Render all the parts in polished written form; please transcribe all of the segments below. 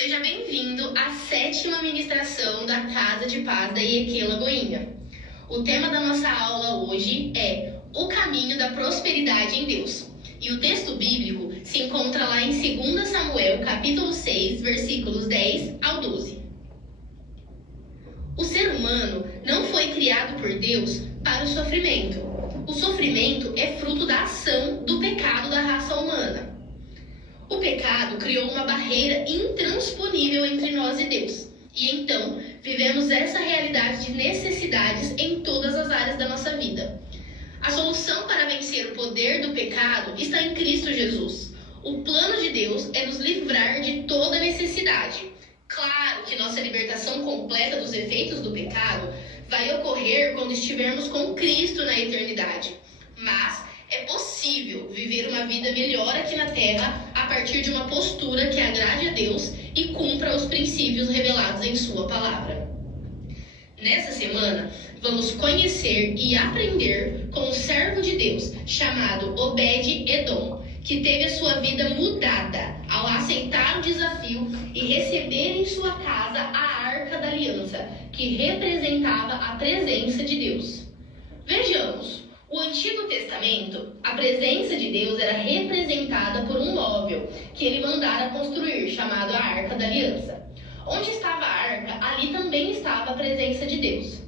Seja bem-vindo à 7ª ministração da Casa de Paz da IEQ Lagoinha. O tema da nossa aula hoje é o caminho da prosperidade em Deus. E o texto bíblico se encontra lá em 2 Samuel, capítulo 6, versículos 10 ao 12. O ser humano não foi criado por Deus para o sofrimento. O sofrimento é fruto da ação do pecado da raça humana. O pecado criou uma barreira intransponível entre nós e Deus. E então, vivemos essa realidade de necessidades em todas as áreas da nossa vida. A solução para vencer o poder do pecado está em Cristo Jesus. O plano de Deus é nos livrar de toda necessidade. Claro que nossa libertação completa dos efeitos do pecado vai ocorrer quando estivermos com Cristo na eternidade. Mas é possível viver uma vida melhor aqui na Terra a partir de uma postura que agrade a Deus e cumpra os princípios revelados em Sua Palavra. Nessa semana, vamos conhecer e aprender com um servo de Deus chamado Obed-Edom, que teve a sua vida mudada ao aceitar o desafio e receber em sua casa a Arca da Aliança, que representava a presença de Deus. Vejamos. No Antigo Testamento, a presença de Deus era representada por um móvel que ele mandara construir, chamado a Arca da Aliança. Onde estava a arca, ali também estava a presença de Deus.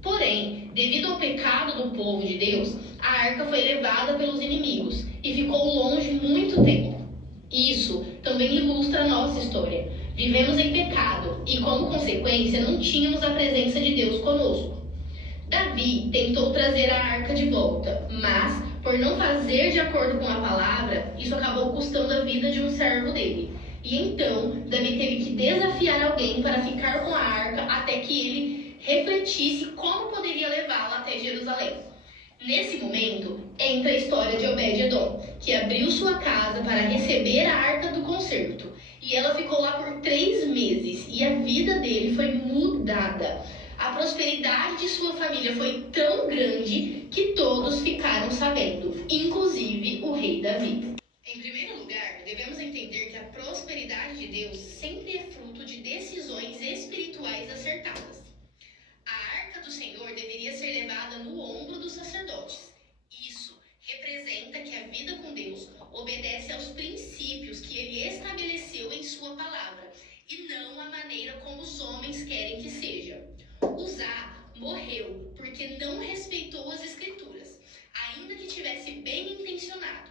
Porém, devido ao pecado do povo de Deus, a arca foi levada pelos inimigos e ficou longe muito tempo. Isso também ilustra a nossa história. Vivemos em pecado e, como consequência, não tínhamos a presença de Deus conosco. Davi tentou trazer a arca de volta, mas, por não fazer de acordo com a palavra, isso acabou custando a vida de um servo dele. E então, Davi teve que desafiar alguém para ficar com a arca até que ele refletisse como poderia levá-la até Jerusalém. Nesse momento, entra a história de Obed-Edom, que abriu sua casa para receber a arca do concerto. E ela ficou lá por 3 meses, e a vida dele foi mudada. A prosperidade de sua família foi tão grande que todos ficaram sabendo, inclusive o rei Davi. Em primeiro lugar, devemos entender que a prosperidade de Deus sempre é fruto de decisões espirituais acertadas. A arca do Senhor deveria ser levada no ombro dos sacerdotes. Isso representa que a vida com Deus obedece aos princípios que ele estabeleceu em sua palavra, e não à maneira como os homens querem que seja. Uzá morreu porque não respeitou as escrituras, ainda que tivesse bem intencionado.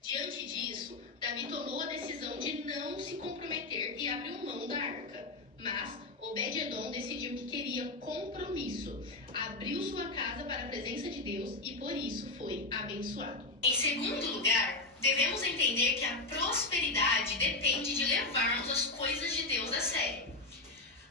Diante disso, Davi tomou a decisão de não se comprometer e abriu mão da arca. Mas Obed-Edom decidiu que queria compromisso, abriu sua casa para a presença de Deus e por isso foi abençoado. Em segundo lugar, devemos entender que a prosperidade depende de levarmos as coisas de Deus a sério.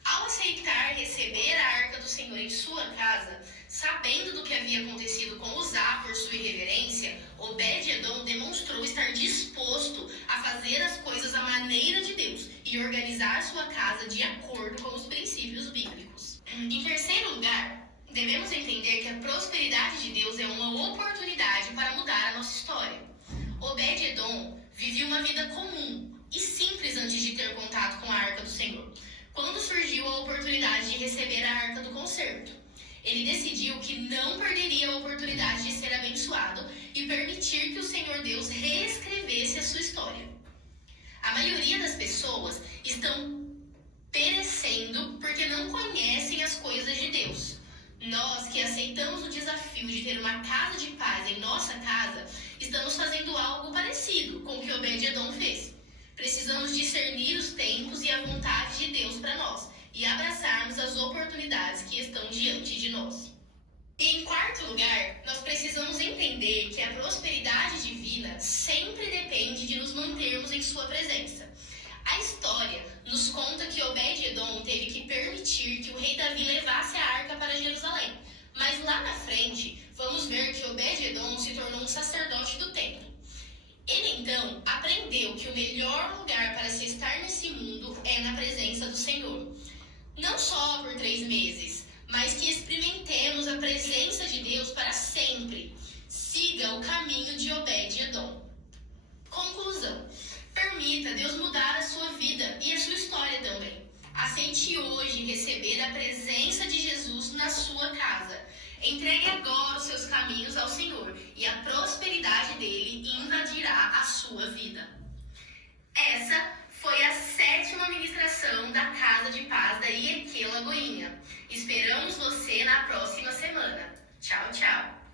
Ao aceitar receber a arca do Senhor em sua casa, sabendo do que havia acontecido com Uzá por sua irreverência, Obed-Edom demonstrou estar disposto a fazer as coisas à maneira de Deus e organizar sua casa de acordo com os princípios bíblicos. Em terceiro lugar, devemos entender que a prosperidade de Deus é uma oportunidade para mudar a nossa história. Obed-Edom vivia uma vida comum e simples antes de ter contato com a arca do Senhor. Quando surgiu a oportunidade de receber a arca do concerto, ele decidiu que não perderia a oportunidade de ser abençoado e permitir que o Senhor Deus reescrevesse a sua história. A maioria das pessoas estão perecendo porque não conhecem as coisas de Deus. Nós que aceitamos o desafio de ter uma casa de paz em nossa casa, estamos fazendo algo parecido com o que Obed-Edom fez. Precisamos discernir os tempos e a vontade de Deus para nós e abraçarmos as oportunidades que estão diante de nós. E em quarto lugar, nós precisamos entender que a prosperidade divina sempre depende de nos mantermos em sua presença. A história nos conta que Obed-Edom teve que permitir que o rei Davi levasse a arca para Jerusalém. Mas lá na frente, vamos ver que Obed-Edom se tornou um sacerdote do templo. Ele então aprendeu que o melhor lugar para se estar nesse mundo é na presença do Senhor. Não só por 3 meses, mas que experimentemos a presença de Deus para sempre. Siga o caminho de Obed-Edom. Conclusão. Permita Deus mudar a sua vida e a sua história também. Entregue agora os seus caminhos ao Senhor, e a prosperidade dele invadirá a sua vida. Essa foi a 7ª ministração da Casa de Paz da IEQ Lagoinha. Esperamos você na próxima semana. Tchau, tchau!